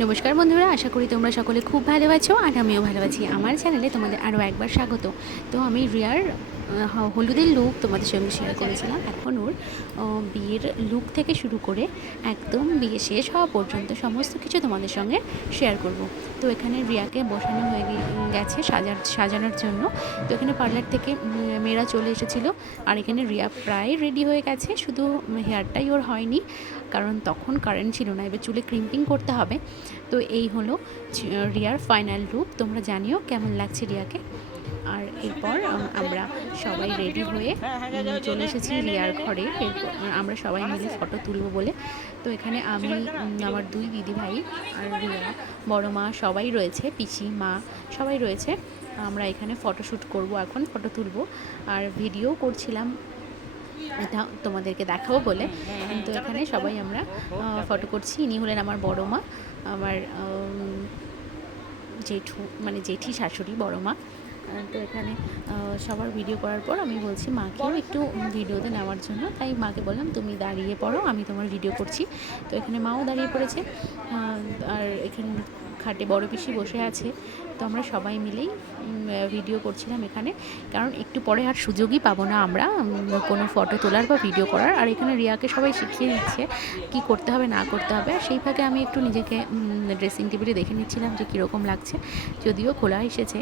নমস্কার বন্ধুরা, আশা করি তোমরা সকলে খুব ভালো আছো আর আমিও ভালো আছি। আমার চ্যানেলে তোমাদের আরও একবার স্বাগত। তো আমি রিয়ার হলুদের লুক তোমাদের সঙ্গে শেয়ার করেছিলাম। এখন ওর বিয়ের লুক থেকে শুরু করে একদম বিয়ে শেষ হওয়া পর্যন্ত সমস্ত কিছু তোমাদের সঙ্গে শেয়ার করব। তো এখানে রিয়াকে বসানো হয়ে গেছে সাজার, সাজানোর জন্য। তো এখানে পার্লার থেকে মেয়েরা চলে এসেছিল। আর এখানে রিয়া প্রায় রেডি হয়ে গেছে। শুধু হেয়ারটাই ওর হয়নি। কারণ তখন কারেন্ট ছিল না, এবার চুলে ক্রিম্পিং করতে হবে। তো এই হলো রিয়ার ফাইনাল লুক তোমরা জানিও কেমন লাগছে রিয়াকে। আর এরপর আমরা সবাই রেডি হয়ে চলে এসেছি রিয়ার ঘরে। আমরা সবাই মিলে ফটো তুলবো বলে। তো এখানে আমি আমার দুই দিদি ভাই আর রিয়া, বড় মা সবাই রয়েছে, পিসি, মা সবাই রয়েছে। আমরা এখানে ফটোশ্যুট করব এখন ফটো তুলব। আর ভিডিও করছিলাম এটা তোমাদেরকে দেখাবো বলে। তো এখানে সবাই আমরা ফটো করছি। ইনি হলেন আমার বড় মা, আমার জেঠু মানে জেঠি শাশুড়ি, বড় মা। তো এখানে সবার ভিডিও করার পর আমি বলছি, মাকেও একটু ভিডিওতে নেওয়ার জন্য। তাই মাকে বললাম, তুমি দাঁড়িয়ে পড়ো, আমি তোমার ভিডিও করছি। তো এখানে মাও দাঁড়িয়ে পড়েছে। আর এখানে খাটে বড় পিসি বসে আছে। তো আমরা সবাই মিলেই ভিডিও করছিলাম এখানে। কারণ একটু পরে আর সুযোগই পাবো না আমরা কোনো ফটো তোলার বা ভিডিও করার। আর এখানে রিয়াকে সবাই শিখিয়ে দিচ্ছে কি করতে হবে, না করতে হবে। আর সেই ফাঁকে আমি একটু নিজেকে ড্রেসিং টেবিলে দেখে নিচ্ছিলাম যে কীরকম লাগছে। যদিও খোলা এসেছে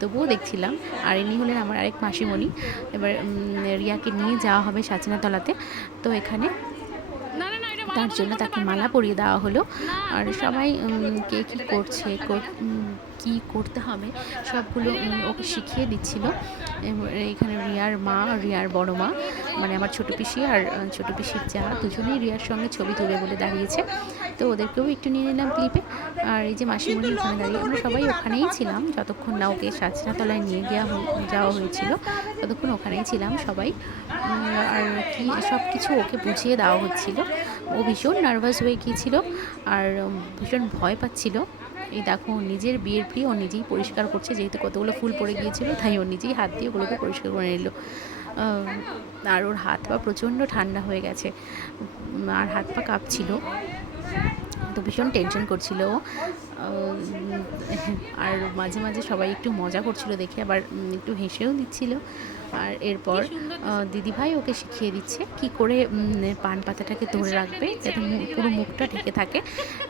তবুও দেখছিলাম। আর ইনি হলেন আমার আরেক মাসিমণি। এবার রিয়াকে নিয়ে যাওয়া হবে সাচনাতলাতে। তো এখানে তার জন্য তাকে মালা পরিয়ে দেওয়া হলো। আর সবাই কে কী করছে কি করতে হবে, সবগুলো ওকে শিখিয়ে দিচ্ছিল। এখানে রিয়ার মা রিয়ার বড় মা মানে আমার ছোটো পিসি আর ছোটো পিসির যা, দুজনেই রিয়ার সঙ্গে ছবি তুলে বলে দাঁড়িয়েছে। তো ওদেরকেও একটু নিয়ে নিলাম ক্লিপে। আর এই যে মাসিমণি ওখানে দাঁড়িয়ে, আমরা সবাই ওখানেই ছিলাম, যতক্ষণ না ওকে সাজনাতলায় নিয়ে গিয়া যাওয়া হয়েছিল, ততক্ষণ ওখানেই ছিলাম সবাই। আর কি সব কিছু ওকে বুঝিয়ে দেওয়া হচ্ছিল। ও ভীষণ নার্ভাস হয়ে গিয়েছিল আর ভীষণ ভয় পাচ্ছিল। এই দেখো নিজের বিয়ের ফ্রি ও নিজেই পরিষ্কার করছে, যেহেতু কতগুলো ফুল পড়ে গিয়েছিল, তাই ও নিজেই হাত দিয়ে ওগুলোকে পরিষ্কার করে নিল। আর ওর হাত পা প্রচণ্ড ঠান্ডা হয়ে গেছে আর হাত পা কাঁপছিল। তো ভীষণ টেনশন করছিল। আর মাঝে মাঝে সবাই একটু মজা করছিল দেখে আবার একটু হেসেও দিচ্ছিল। আর এরপর দিদিভাই ওকে শিখিয়ে দিচ্ছে কি করে পান পাতাটাকে ধরে রাখবে যাতে পুরো মুখটা ঢেকে থাকে।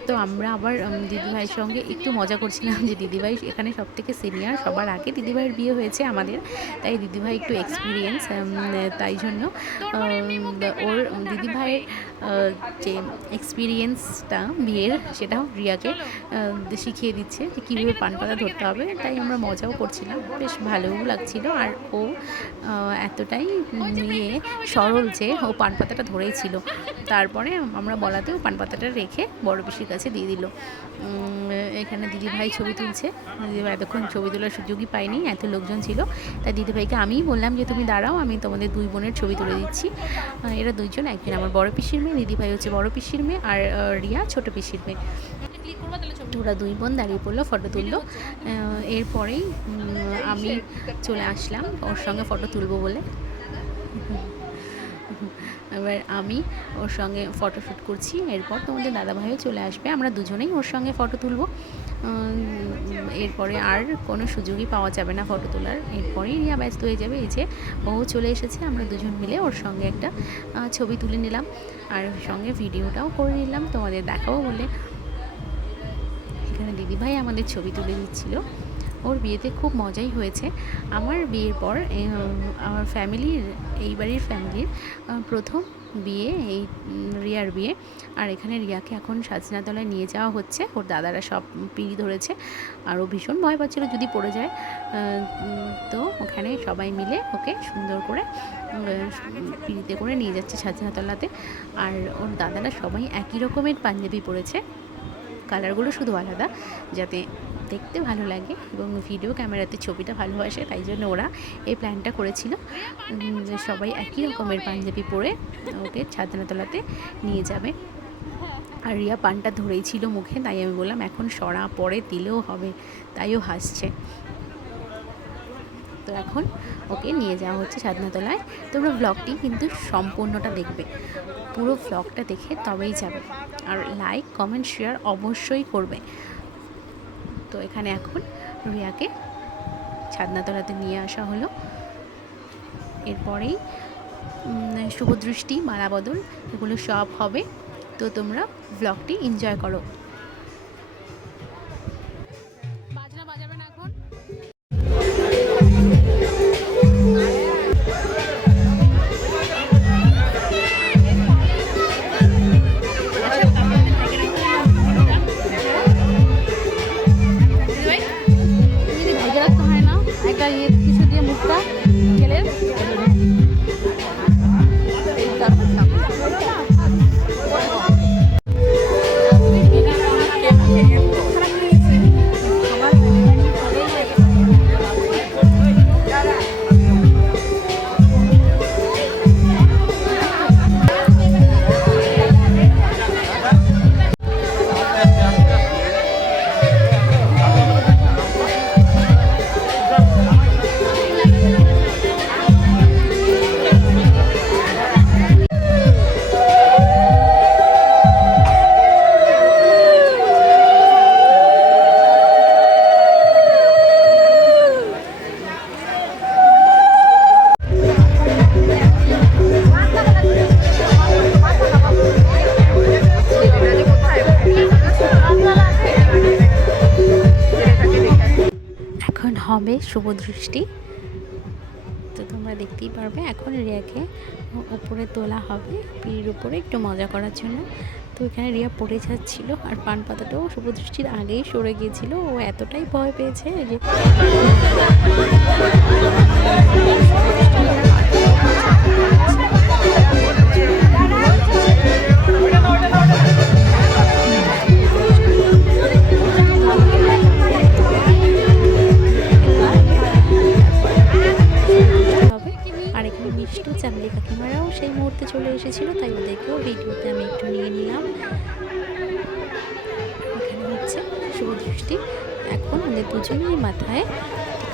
তো আমরা আবার দিদিভাইয়ের সঙ্গে একটু মজা করছিলাম যে দিদিভাই এখানে সব থেকে সিনিয়র সবার আগে দিদিভাইয়ের বিয়ে হয়েছে আমাদের। তাই দিদিভাই একটু এক্সপিরিয়েন্স তাই জন্য ওর দিদিভাইয়ের যে এক্সপিরিয়েন্সটা বিয়ের সেটাও রিয়াকে শিখিয়ে দিচ্ছে যে কীভাবে পান পাতা ধরতে হবে, তাই আমরা মজাও করছিলাম, বেশ ভালোও লাগছিল। আর ও এতটাই নিয়ে সরল যে ও পান পাতাটা ধরেই ছিল তারপরে আমরা বলাতেও পান পাতাটা রেখে বড় পিসির কাছে দিয়ে দিল। এখানে দিদিভাই ছবি তুলছে। দিদিভাই এতক্ষণ ছবি তোলার সুযোগই পাইনি এত লোকজন ছিল। তাই দিদিভাইকে আমিই বললাম যে, তুমি দাঁড়াও, আমি তোমাদের দুই বোনের ছবি তুলে দিচ্ছি। এরা দুইজন, একজন আমার বড় পিসির মেয়ে, দিদিভাই হচ্ছে বড় পিসির মেয়ে, আর রিয়া ছোট পিসির মেয়ে ওরা দুই বোন দাঁড়িয়ে পড়ল ফটো তুললো। এরপরেই আমি চলে আসলাম, ওর সঙ্গে ফটো তুলবো বলে। এবার আমি ওর সঙ্গে ফটো শ্যুট করছি। এরপর তোমাদের দাদাভাইও চলে আসবে। আমরা দুজনেই ওর সঙ্গে ফটো তুলবো। এরপরে আর কোনো সুযোগই পাওয়া যাবে না ফটো তোলার। এরপরেই রিয়া ব্যস্ত হয়ে যাবে। এই যে ও চলে এসেছে, আমরা দুজন মিলে ওর সঙ্গে একটা ছবি তুলে নিলাম। আর ওর সঙ্গে ভিডিওটাও করে নিলাম। তোমাদের দেখাবো বলে। এখানে দিদিভাই আমাদের ছবি তুলে দিচ্ছিল। ওর বিয়েতে খুব মজাই হয়েছে। আমার বিয়ের পর আমার ফ্যামিলির, এই বাড়ির ফ্যামিলির প্রথম বিয়ে এই রিয়ার বিয়ে। আর এখানে রিয়াকে এখন সাজনাতলায় নিয়ে যাওয়া হচ্ছে। ওর দাদারা সব পিড়ি ধরেছে। আর ও ভীষণ ভয় পাচ্ছিল যদি পড়ে যায়। তো ওখানে সবাই মিলে ওকে সুন্দর করে পিড়িতে করে নিয়ে যাচ্ছে সাজনাতলাতে। আর ওর দাদারা সবাই একই রকমের পাঞ্জাবি পরেছে। কালারগুলো শুধু আলাদা। যাতে দেখতে ভালো লাগে এবং ভিডিও ক্যামেরাতে ছবিটা ভালো আসে তাই জন্য ওরা এই প্ল্যানটা করেছিল। যে সবাই একই রকমের পাঞ্জাবি পরে ওকে ছাদনাতলাতে নিয়ে যাবে। আর রিয়া পানটা ধরেই ছিল মুখে, তাই আমি বললাম, এখন সরা, পরে দিলেও হবে। তাইও হাসছে। তো এখন ওকে নিয়ে যাওয়া হচ্ছে সাধনাতলায় তোমরা ব্লগটি কিন্তু সম্পূর্ণটা দেখবে। পুরো ব্লগটা দেখে তবেই যাবে। আর লাইক কমেন্ট শেয়ার অবশ্যই করবে। তো এখানে এখন রিয়াকে ছাদনাতলাতে নিয়ে আসা হলো। এরপরেই শুভদৃষ্টি, মালাবদল, এগুলো সব হবে। তো তোমরা ব্লগটি এনজয় করো। শুভদৃষ্টি তো তোমরা দেখতেই পারবে, এখন রিয়াকে উপরে তোলা হবে, পিড়ির উপরে একটু মজা করার জন্য। তো এখানে রিয়া পড়ে যাচ্ছিল, আর পান পাতাটাও শুভদৃষ্টির আগেই সরে গিয়েছিল। ও এতটাই ভয় পেয়েছে যে মিষ্টু কাকিমারাও সেই মুহূর্তে চলে এসেছিল, তাই ওদেরকেও ভিডিওতে আমি একটু নিয়ে নিলাম। এখানে হচ্ছে শুভদৃষ্টি এখন ওদের দুজনেরই মাথায়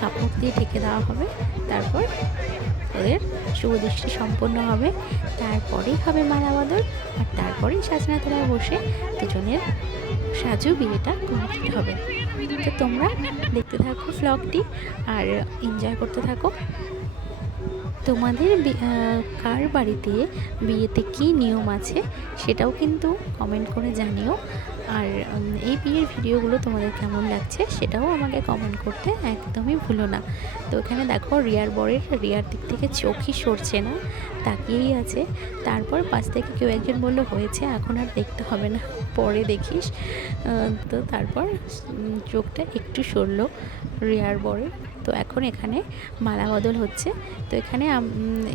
কাপড় দিয়ে ঢেকে দেওয়া হবে। তারপর ওদের শুভদৃষ্টি সম্পন্ন হবে। তারপরেই হবে মালা বদল আর তারপরেই সাজনা তলায় বসে দুজনের সাজু বিয়েটা কমপ্লিট হবে। তো তোমরা দেখতে থাকো ব্লগটি আর এনজয় করতে থাকো। তোমাদের কার বাড়িতে বিয়েতে কী নিয়ম আছে সেটাও কিন্তু কমেন্ট করে জানিও। আর এই বিয়ের ভিডিওগুলো তোমাদের কেমন লাগছে সেটাও আমাকে কমেন্ট করতে একদমই ভুলো না। তো এখানে দেখো, রিয়ার বরের, রিয়ার দিক থেকে চোখই সরছে না, তাকিয়েই আছে। তারপর পাশ থেকে কেউ একজন বলল, হয়েছে, এখন আর দেখতে হবে না, পরে দেখিস। তো তারপর চোখটা একটু সরলো রিয়ার বরের। তো এখন এখানে মালা বদল হচ্ছে। তো এখানে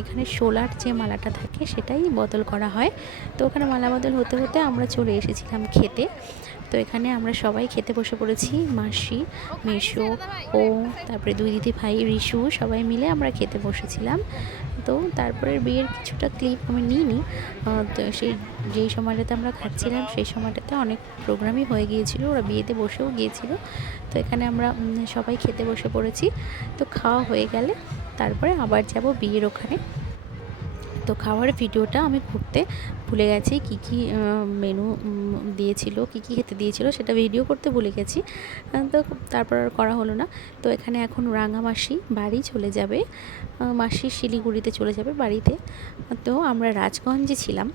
এখানে সোলার যে মালাটা থাকে সেটাই বদল করা হয়। তো ওখানে মালা বদল হতে হতে আমরা চলে এসেছিলাম খেতে। তো এখানে আমরা সবাই খেতে বসে পড়েছি, মাসি, মেশো ও তারপরে দুই দিদি ভাই, রিশু সবাই মিলে আমরা খেতে বসেছিলাম। তো তারপরে বিয়ের কিছুটা ক্লিপ আমি নিইনি। তো সেই যেই সময়টাতে আমরা খাচ্ছিলাম, সেই সময়টাতে অনেক প্রোগ্রামই হয়ে গিয়েছিল। ওরা বিয়েতে বসেও গিয়েছিল। তো এখানে আমরা সবাই খেতে বসে পড়েছি। তো খাওয়া হয়ে গেলে তারপরে আবার যাব বিয়ের ওখানে। তো খাওয়ার ভিডিওটা আমি করতে ভুলে গেছি, কি কি মেনু দিয়েছিল, কি কি খেতে দিয়েছিল সেটা ভিডিও করতে ভুলে গেছি। তো তারপর আর করা হলো না। তো এখানে এখন রাঙা মাসি বাড়ি চলে যাবে। মাসি শিলিগুড়িতে চলে যাবে বাড়িতে। তো আমরা রাজগঞ্জে ছিলাম।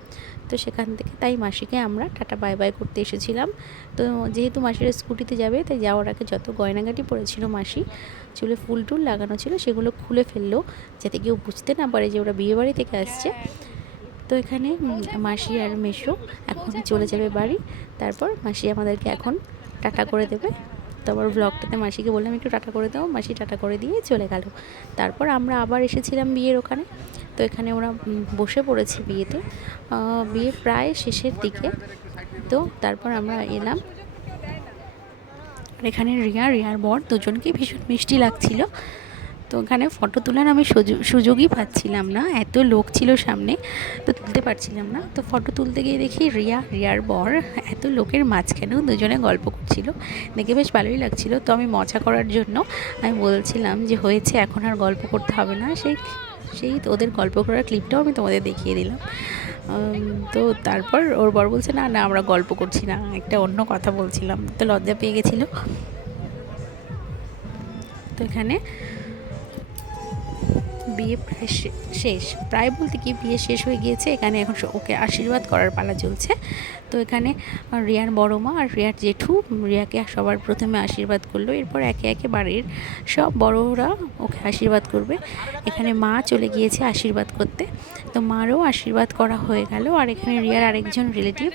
তো সেখান থেকে তাই মাসিকে আমরা টাটা বাই বাই করতে এসেছিলাম। তো যেহেতু মাসির স্কুটিতে যাবে, তাই যাওয়ার আগে যত গয়নাগাটি পড়েছিল মাসি চুলে ফুল টুল লাগানো ছিল, সেগুলো খুলে ফেলল, যাতে কেউ বুঝতে না পারে যে ওরা বিয়েবাড়ি থেকে আসছে। তো এখানে মাসি আর মেশো এখন চলে যাবে বাড়ি। তারপর মাসি আমাদেরকে এখন টাটা করে দেবে। তারপর ব্লগটাতে মাসিকে বললাম, একটু টাটা করে দাও। মাসি টাটা করে দিয়ে চলে গেল। তারপর আমরা আবার এসেছিলাম বিয়ের ওখানে। তো এখানে ওরা বসে পড়েছে বিয়েতে। বিয়ে প্রায় শেষের দিকে। তো তারপর আমরা এলাম। এখানে রিয়া, রিয়ার বর দুজনকে ভীষণ মিষ্টি লাগছিল। তো ওখানে ফটো তোলার আমি সুযোগ- সুযোগই পাচ্ছিলাম না। এত লোক ছিল সামনে, তো তুলতে পারছিলাম না। তো ফটো তুলতে গিয়ে দেখি রিয়া, রিয়ার বর, এত লোকের মাঝখানেও দুজনে গল্প করছিল। দেখে বেশ ভালোই লাগছিল। তো আমি মজা করার জন্য আমি বলছিলাম যে, হয়েছে, এখন আর গল্প করতে হবে না। সেই সেই ওদের গল্প করার ক্লিপটাও আমি তোমাদের দেখিয়ে দিলাম। তো তারপর ওর বর বলছে, না না, আমরা গল্প করছি না। একটা অন্য কথা বলছিলাম। তো লজ্জা পেয়ে গেছিল। তো এখানে বিয়ে প্রায় শেষ। প্রায় বলতে কি বিয়ে শেষ হয়ে গিয়েছে, এখানে এখন ওকে আশীর্বাদ করার পালা চলছে। তো এখানে রিয়ার বড় মা আর রিয়ার জেঠু, রিয়াকে সবার প্রথমে আশীর্বাদ করল। এরপর একে একে বাড়ির সব বড়রা ওকে আশীর্বাদ করবে। এখানে মা চলে গিয়েছে আশীর্বাদ করতে। তো মারও আশীর্বাদ করা হয়ে গেল। আর এখানে রিয়ার আরেকজন রিলেটিভ,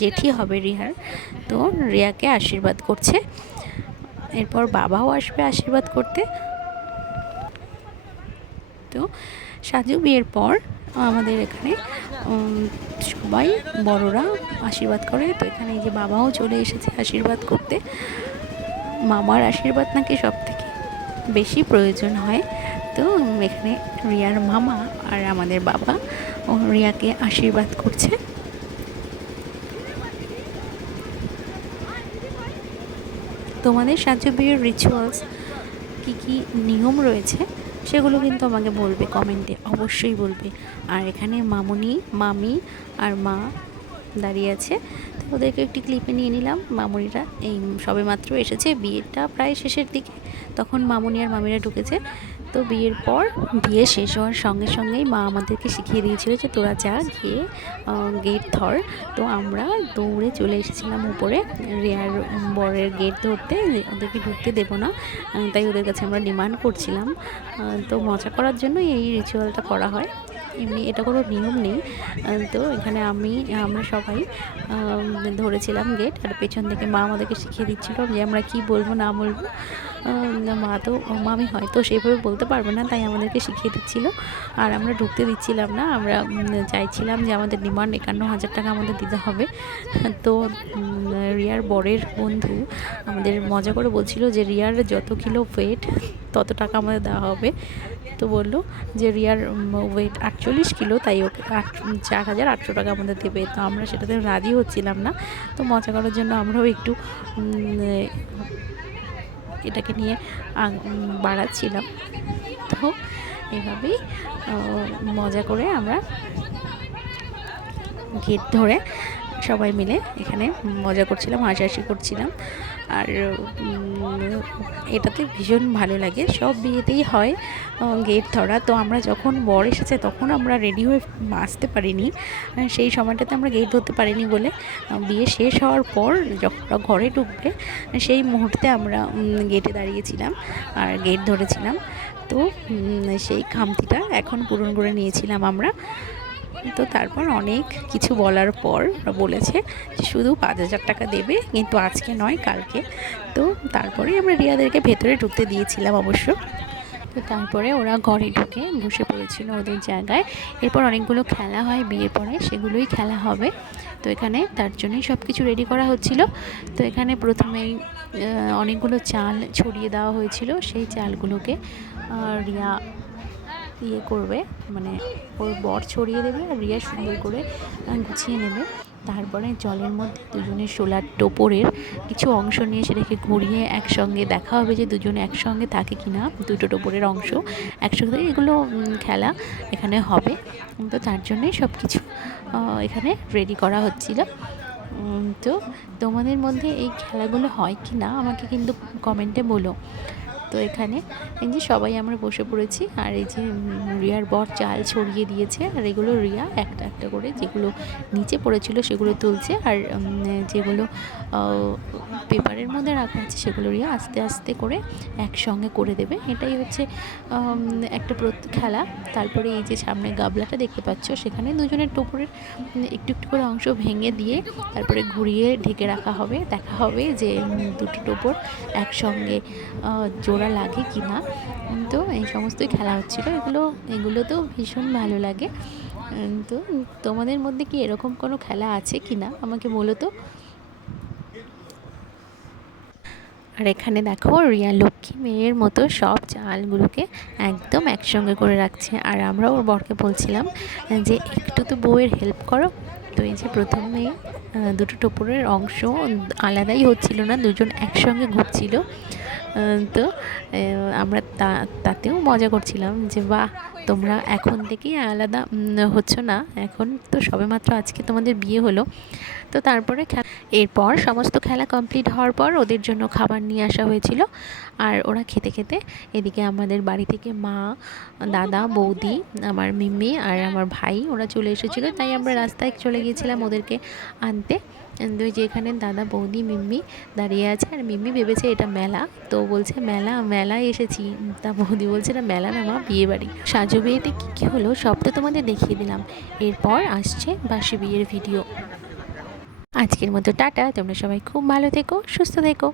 জেঠি হবে রিয়ার। তো রিয়াকে আশীর্বাদ করছে। এরপর বাবাও আসবে আশীর্বাদ করতে। তো সাজু বিয়ের পর আমাদের এখানে সবাই বড়রা আশীর্বাদ করে। তো এখানে এই যে বাবাও চলে এসেছে আশীর্বাদ করতে। মামার আশীর্বাদ নাকি সব থেকে বেশি প্রয়োজন হয়। তো এখানে রিয়ার মামা আর আমাদের বাবা, ও রিয়াকে আশীর্বাদ করছে। তোমাদের সাহায্য বিয়ের রিচুয়ালস কী কী নিয়ম রয়েছে? সেগুলো কিন্তু আমাকে বলবে কমেন্টে অবশ্যই বলবে। আর এখানে মামুনি, মামি আর মা দাঁড়িয়ে আছে। তো ওদেরকে একটি ক্লিপে নিয়ে নিলাম। মামুনিরা এই সবেমাত্র এসেছে। বিয়েটা প্রায় শেষের দিকে। তখন মামুনি আর মামিরা ঢুকেছে। তো বিয়ের পর বিয়ে শেষ হওয়ার সঙ্গে সঙ্গেই মা আমাদেরকে শিখিয়ে দিয়েছিল যে তোরা যা গিয়ে গেট ধর। তো আমরা দৌড়ে চলে এসেছিলাম উপরে রেয়ার বরের গেট ধরতে। ওদেরকে ঢুকতে দেব না তাই ওদের কাছে আমরা ডিমান্ড করছিলাম। তো মজা করার জন্য এই রিচুয়ালটা করা হয়। এমনি এটা কোনো নিয়ম নেই। তো এখানে আমি, আমরা সবাই ধরেছিলাম গেট আর পেছন থেকে মা আমাদেরকে শিখিয়ে দিচ্ছিল যে আমরা কি বলব, না বলব। মা তো, মামি হয়তো সেভাবে বলতে পারবে না, তাই আমাদেরকে শিখিয়ে দিচ্ছিল। আর আমরা ঢুকতে দিচ্ছিলাম না, আমরা চাইছিলাম যে আমাদের ডিমান্ড একান্ন হাজার টাকা আমাদের দিতে হবে। তো রিয়ার বরের বন্ধু আমাদের মজা করে বলছিল যে, রিয়ার যত কিলো ওয়েট তত টাকা আমাদের দেওয়া হবে। তো বলল যে, রিয়ার ওয়েট আটচল্লিশ কিলো, তাই ওকে আট, চার হাজার আটশো টাকা আমাদের দেবে। তো আমরা সেটাতে রাজি হচ্ছিলাম না। তো মজা করার জন্য আমরাও একটু এটাকে নিয়ে বাড়াচ্ছিলাম। তো এভাবেই মজা করে আমরা গেট ধরে সবাই মিলে এখানে মজা করছিলাম, হাসাহাসি করছিলাম। আর এটাতে ভীষণ ভালো লাগে। সব বিয়েতেই হয় গেট ধরা। তো আমরা যখন বর এসেছে তখন আমরা রেডি হয়ে আসতে পারিনি। সেই সময়টাতে আমরা গেট ধরতে পারিনি বলে বিয়ে শেষ হওয়ার পর যখন ঘরে ঢুকবে, সেই মুহূর্তে আমরা গেটে দাঁড়িয়েছিলাম আর গেট ধরেছিলাম। তো সেই খামতিটা এখন পূরণ করে নিয়েছিলাম আমরা। তো তারপর অনেক কিছু বলার পর বলেছে যে শুধু পাঁচ হাজার টাকা দেবে, কিন্তু আজকে নয়, কালকে। তো তারপরেই আমরা রিয়াদেরকে ভেতরে ঢুকতে দিয়েছিলাম অবশ্য। তো তারপরে ওরা ঘরে ঢুকে বসে পড়েছিল ওদের জায়গায়। এরপর অনেকগুলো খেলা হয় বিয়ের পরে, সেগুলোই খেলা হবে। তো এখানে তার জন্যই সব কিছু রেডি করা হচ্ছিল। তো এখানে প্রথমেই অনেকগুলো চাল ছড়িয়ে দেওয়া হয়েছিল সেই চালগুলোকে। রিয়া ইয়ে করবে মানে ওর বর ছড়িয়ে দেবে আর রিয়া সুন্দর করে গুছিয়ে নেবে। তারপরে জলের মধ্যে দুজনের সোলার টোপরের কিছু অংশ নিয়ে সেটাকে ঘুরিয়ে একসঙ্গে দেখা হবে যে দুজনে একসঙ্গে থাকে কি না দুটো টোপরের অংশ একসঙ্গে, এগুলো খেলা এখানে হবে। তো তার জন্যই সব কিছু এখানে রেডি করা হচ্ছিল। তো তোমাদের মধ্যে এই খেলাগুলো হয় কি না আমাকে কিন্তু কমেন্টে বলো। তো এখানে এই যে সবাই আমরা বসে পড়েছি আর এই যে রিয়ার বর চাল ছড়িয়ে দিয়েছে আর এগুলো রিয়া একটা একটা করে যেগুলো নিচে পড়েছিল সেগুলো তুলছে আর যেগুলো পেপারের মধ্যে রাখা আছে সেগুলো রিয়া আস্তে আস্তে করে একসঙ্গে করে দেবে। এটাই হচ্ছে একটা খেলা। তারপরে এই যে সামনে গাবলাটা দেখতে পাচ্ছ সেখানে দুজনের টোপরের একটু একটু করে অংশ ভেঙে দিয়ে তারপরে ঘুরিয়ে ঢেকে রাখা হবে। দেখা হবে যে দুটো টোপর একসঙ্গে আহ, জোড়া লাগে কি না? তো এই সমস্তই খেলা হচ্ছিল। এগুলো এগুলো তো ভীষণ ভালো লাগে। তো তোমাদের মধ্যে কি এরকম কোনো খেলা আছে কি না? আমাকে বলো তো। আর এখানে দেখো, রিয়া লক্ষ্মী মেয়ের মতো সব চালগুলোকে একদম একসঙ্গে করে রাখছে। আর আমরাও ওর বরকে বলছিলাম যে একটু তো বউয়ের হেল্প করো। তো এই যে প্রথম দুটো টোপরের অংশ আলাদাই হচ্ছিল না, দুজন একসঙ্গে ঘুরছিল। তো আমরা তাতেও মজা করছিলাম যে, বাহ, তোমরা এখন থেকেই আলাদা হচ্ছ না। এখন তো সবেমাত্র আজকে তোমাদের বিয়ে হলো। তো তারপরে এরপর সমস্ত খেলা কমপ্লিট হওয়ার পর ওদের জন্য খাবার নিয়ে আসা হয়েছিল। আর ওরা খেতে খেতে এদিকে আমাদের বাড়ি থেকে মা, দাদা, বৌদি, আমার মিম্মি আর আমার ভাই, ওরা চলে এসেছিল। তাই আমরা রাস্তায় চলে গিয়েছিলাম ওদেরকে আনতে। ওই যে এখানে দাদা, বৌদি, মিম্মি দাঁড়িয়ে আছে। আর মিম্মি ভেবেছে এটা মেলা। তো বলছে, মেলা, মেলায় এসেছি। তা বৌদি বলছে, না, মেলা না মা বিয়ে বাড়ি সাজু বিয়েতে কী কী হলো সব তো তোমাদের দেখিয়ে দিলাম। এরপর আসছে বাসি বিয়ের ভিডিও। আজকের মতো টাটা। তোমরা সবাই খুব ভালো থেকো, সুস্থ থেকো।